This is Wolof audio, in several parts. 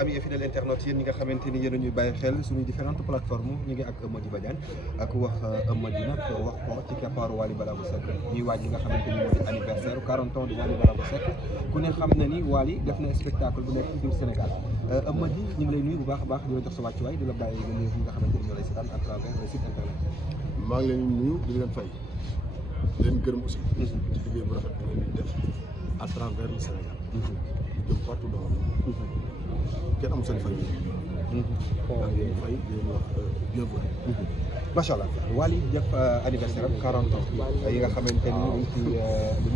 amis et fidèles internautes yéen ñi nga xamante ni yéen a ñuy bàyyi xel suñuy différentes plateformes ñu ngi ak Eumeudi Badiane ak wax Eumeudi nag wax ko ci keppaaru Wally Ballago Seck ñuy waaj li nga xamante ni moo di anniversaire 40 ans de Wally Ballago Seck ku ne xam na ni Wally def na spectacle bu nekk ci biir Sénégal Eumeudi ñu ngi lay nuyu bu baax a baax di la jox sa wàccuwaay di la bàyyi nga nuyu ñi nga xamante ni ñoo lay seetaan à travers le site internet. maa ngi leen di nuyu di leen fay di leen gërëm aussi. ci liggéey bu rafet bi ngeen di def à travers le Sénégal. jëm partout dans le monde. kenn amul seen fay. maa ngi leen di fay di leen wax bienvenue. macha allah Wally def anniversaire am 40 ans yi nga xamante ni dañ ci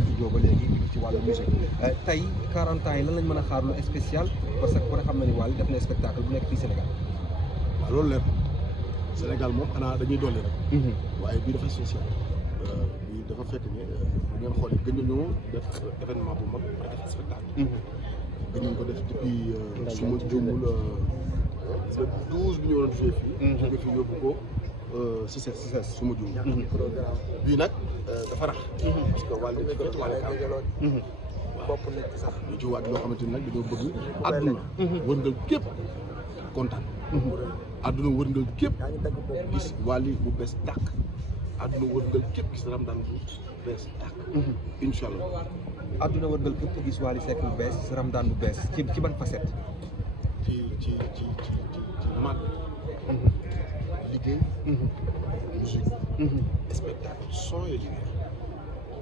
juddoo ba léegi ci wàllu musique tey 40 ans yi lan lañ mën a xaar lu spécial parce que ku ne xam na ni Wally def na spectacle bu nekk fii Sénégal. waaw loolu leer Sénégal moom xanaa dañuy dolli rek. waaye bii dafa spécial. bii dafa fekk ne bu ngeen xoolee gën nañoo def événement bu mag ba def spectacle. gën nañ ko def depuis su ma juumul le 12 bi ñu war a defee fii. jóge fi yóbbu ko CICES su ma juumul. bii nag dafa rax. parce que Wally dafa fekk Wally Kaw. bopp nekk sax ñu ci waat loo xamante ni nag dañoo bëgg àdduna wërngal képp kontaan. àdduna wërngal képp gis Wally bu bees tàkk àdduna wërngal képp gis Ramadan bu bees tàkk. incha allah. àdduna wërngal képp gis Wally Seck bu bees Ramadan bu bees ci ban facette. ci màgg. liggéey. musique. spectacle son et lumière.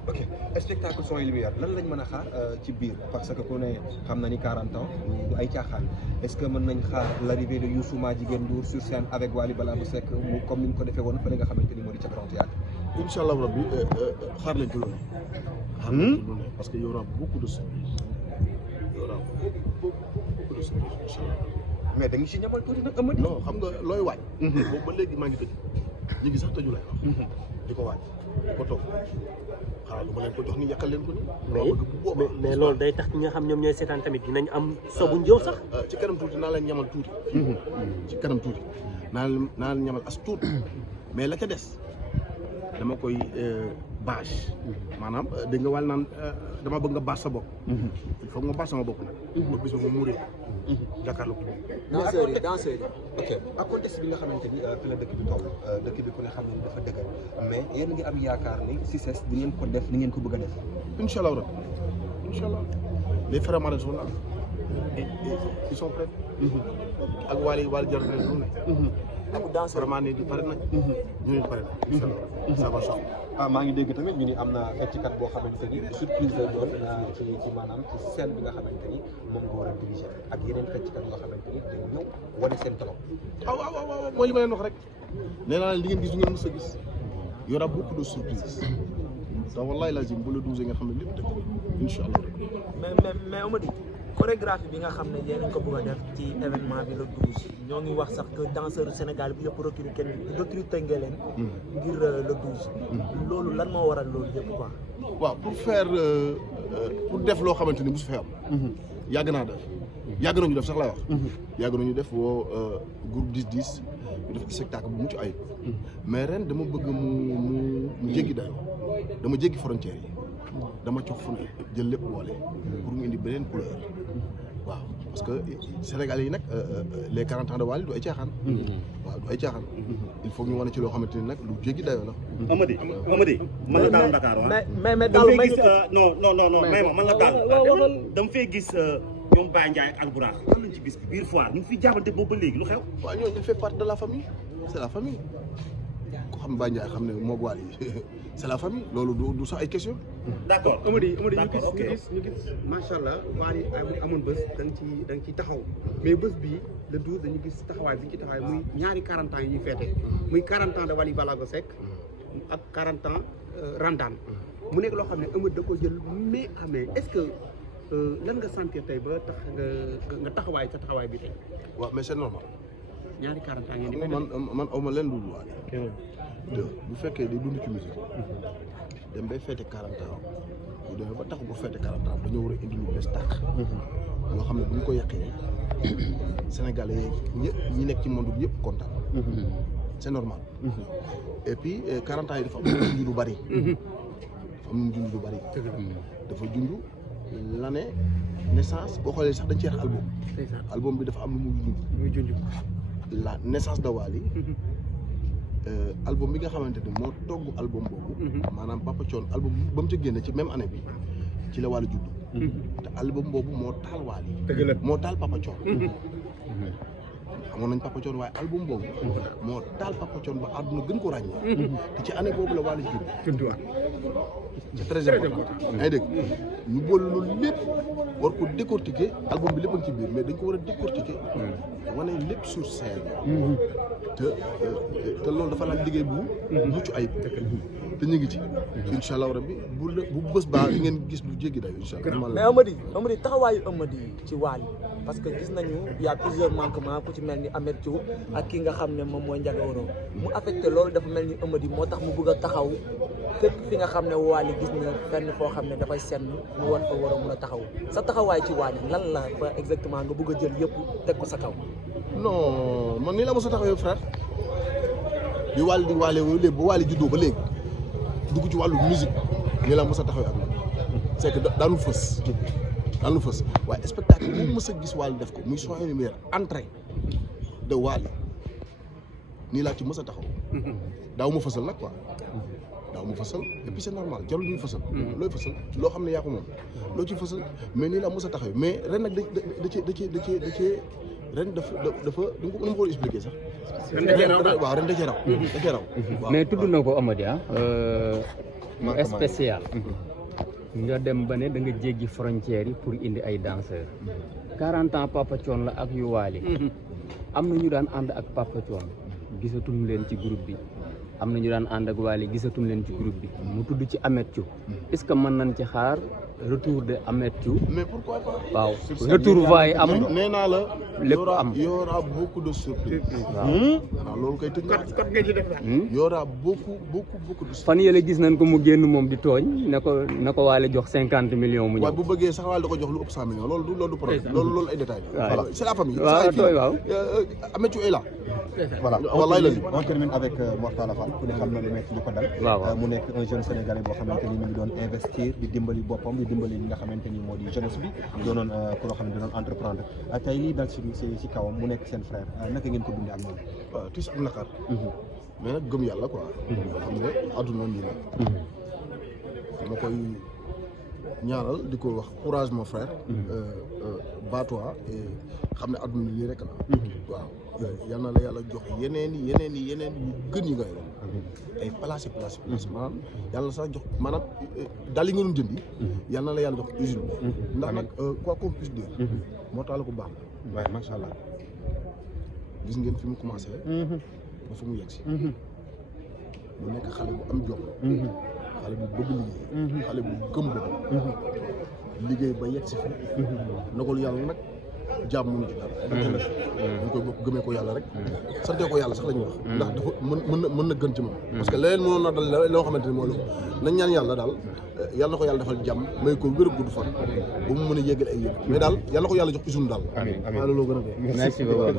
ok spectacle son et lumière lan lañ mën a xaar ci biir parce que ku ne xam na ni 40 ans du ay caaxaan est-ce que mën nañ xaar l'arrivée de Youssou Madjiguène Ndour sur scène avec Wally Ballago Seck mu comme ni mu ko defee woon fële nga xamante ni moo di ca Grand Théâtre. incha allah rabbi xaar leen ci lu ne. xaar leen ci lu ne parce que y aura beaucoup de surprises. y aura beaucoup de surprises incha allah. mais dañu si ñamal tuuti nag Eumeudi. non xam nga looy waaj. boobu ba léegi maa ngi tëj. ñu ngi sax tëju lay wax. di ko waaj di ko toog. xaaral lu ma leen ko jox ni yàqal leen ko ni. mais loolu day tax ñi nga xam ñoom ñooy seetaan tamit dinañ am sobu njëw sax. ci kanam tuuti naa leen ñamal tuuti. ci kanam tuuti naa leen ñamal as tuuti. mais la ca des dama koy bâche. maanaam dégg nga wàll naan dama bëgg nga bâche sa bopp. il faut nga bâche sama bopp nag. ba bis ba ma muuree. jàkkaarloo ko. danseurs yi. ok ak contexte bi nga xamante ni fi la dëkk bi toll dëkk bi ku ne xam ne dafa dëgër mais yéen ngi am yaakaar ni CICES di ngeen ko def ni ngeen ko bëgg a def. incha allah rabbi incha allah les frères Marème sont là et ils sont prêts. ak Wally jar nañ lu ne. ak danseurs vraiment ne di pare nañ. ñu ne pare nañ. incha allah ça va changer. maa ngi dégg tamit ñu ni am na fecckat boo xamante ni surprise lay doon ci maanaam ci scène bi nga xamante ni moom nga war a diriger ak yeneen fecckat yoo xamante ni dañu ñëw wane seen talent. waaw mooy li ma leen wax rek. nee naa leen li ngeen gis du ngeen mës a gis. y aura beaucoup de surprises. te wallahi lazim bu la 12 nga xam ne lépp dëgg incha allah. mais Eumeudi chorégraphie bi nga xam ne yéen a ko bëgg a def ci événement bi le 12 ñoo ngi wax sax que danseur Sénégal bi yëpp recruté nga leen. ngir le 12. loolu lan moo waral loolu yëpp quoi. waaw pour def loo xamante ni bu su fee am. yàgg naa def. yàgg nañu def sax laay wax. yàgg nañu def woo groupe 10-10 ñu def spectacle bu mucc ayib. mais ren dama bëgg mu jéggi dayoo dama jéggi frontières yi. dama cox fu ne jël lépp boole pour mu indi beneen couleur. waaw parce que Sénégalais yi nag les 40 ans de Wally du ay caaxaan. waaw du ay caaxaan. il faut ñu wane ci loo xamante ni nag lu jéggi dayoo la. Eumeudi man la daal Dakar mais daal dama fay gis non mais man la daal dama fay gis ñoom Baye Ndiaye ak Albourakh lan lañ ci bis bi biir foire ñu ngi fiy jaabante boobu ba léegi lu xew. waaw ñooñu il fait partie de la famille c'est la famille ku xam Baye Ndiaye xam ne moog Wally c'est la famille loolu du sax ay question. d'accord Eumeudi ñu gis macha allah Wally amoon bés da nga ciy taxaw mais bés bii le 12 dañu gis taxawaay bi ñu ci taxawaay muy ñaari 40 ans yi ñuy feete muy 40 ans de Wally Ballago Seck ak 40 ans Ramadan mu nekk loo xam ne Eumeudi da ko jël mais amee est-ce que lan nga sentir tey ba tax nga taxawaay sa taxawaay bi tey. waaw mais c'est normal. ñaari 40 ans ngeen di man awma leen lu Wally. bu fekkee di dund ci musique dem bay feete 40 ans bu demee ba taxu ba feete 40 ans dañoo war a indi lu bees tàq. loo xam ne bu ñu ko yàqee Sénégalais ñëpp ñi nekk ci monde bi yëpp kontaan. c'est normal. et puis 40 ans yi dafa am junj lu bari. dafa am junj lu bari. dafa junj l'année naissance boo xoolee sax dañ ci wax album bi dafa am lu muy junj la naissance de Wally album bi nga xamante ni moo togg album boobu maanaam Papa Thione album ba mu ca génne ci même année bi ci la Wally judd te album boobu moo taal Wally moo taal Papa Thione xamoon nañ Papa Thione waaye album boobu moo taal Papa Thione ba àdduna gën ko ràññee te ci année boobu la Wally judd c'est très important yaa ngi dégg ñu boole loolu lépp war ko décortiquer album bi lépp a ngi ci biir mais dañ ko war a décortiquer wane lépp sur scène te loolu dafa laaj liggéey bu mucc ayib te ñu ngi ci incha allah rabbi bu bés baa li ngeen gis lu jéggi day incha allah mais Amady taxawaayu Amady ci Wally parce que gis nañu y a plusieurs manquements ku ci mel ni Ameth Thiou ak ki nga xam ne moom mooy Ndiaga Waro mu affecté loolu dafa mel ni Amady moo tax mu bëgg a taxaw fépp fi nga xam ne Wally gis na fenn foo xam ne dafay senn mu war fa war a mun a taxaw sa taxawaay ci Wally lan la ba exactement nga bëgg a jël yëpp teg ko sa kaw. non man nii la mos a taxawee frère di Wally di Wally léegi ba Wally juddoo ba léegi dugg ci wàllu musique nii la mos a taxawee ak man c'est que daanu fës waaye spectacle bu mos a gis Wally def ko muy soirée lumière entrée de Wally nii laa ci mos a taxaw daaw ma fësal nag quoi daaw ma fësal et puis c'est normal jarul ñu fësal looy fësal loo xam ne yaa ko moom loo ci fësal mais nii laa mos a taxawee mais ren nag da cee ren dafa nu ma ko war a expliquer sax waaw ren da cee raw mais tudd na ko Amady mu spécial nga dem ba ne da nga jéggi frontières yi pour indi ay danseurs 40 ans Papa Thione la ak yu Wally am na ñu daan ànd ak Papa Thione gisatuñu leen ci groupe bi am na ñu daan ànd ak Wally gisatuñu leen ci groupe bi mu tudd ci Ameth Thiou est-ce que mën nañ ci xaar retour de Ameth Thiou mais pourquoi pas waaw retour va yi am nee naa la lépp am y aura beaucoup de surprises waaw loolu koy tëj y aura beaucoup de fan yële gis nañ ko mu génn moom di tooñ na ko Wally jox 50 millions mu ñëw waaye bu bëggee sax Wally da ko jox lu ëpp 100 millions loolu du problème loolu ay détails voilà c'est la famille waaw Ameth Thiou est là voilà wallaay la on termine avec Mor Talla Fall ku ne xam na lu nekk lu ko dal mu nekk un jeune sénégalais boo xamante ni mi ngi doon investir di dimbali boppam di dimbali li nga xamante ni moo di jeunesse bi doonoon ku loo xam ne doonoon entreprendre tey lii dal ci kawam mu nekk seen frère naka ngeen ko dundee ak moom waaw tiis ak naqar mais nag gëm yàlla quoi xam ne àdduna nii la dama koy ñaanal di ko wax courage mon frère bat-toi et xam ne àdduna lii rek la waaw yal na la yàlla jox yeneen yu gën yi nga yoroon ay place maanaam yàlla sax jox maanaam daal yi nga doon jëndi yal na la yàlla jox usine ndax nag quoi qu'on puisse dire moo tax la ko baax la waaye macha allah gis ngeen fi mu commencé ba fu mu yegg si mu nekk xale bu am jom xale bu bëgg liggéey xale bu gëm boppam liggéey ba yegg si fi ndogalu yàlla nag jàmm mënu ci dara ñu koy bokk gëmee ko yàlla rek sante ko yàlla sax la ñuy wax ndax dafa mën na gën ci moom parce que leneen mënoon na dal loo xamante ni moo la nañ ñaan yàlla daal yàlla na ko yàlla defal jàmm may ko wér gudd fan ba mu mën a yéggal ay yéen mais daal yàlla na ko yàlla jox usine daal amiin waaw looloo gën a merci beaucoup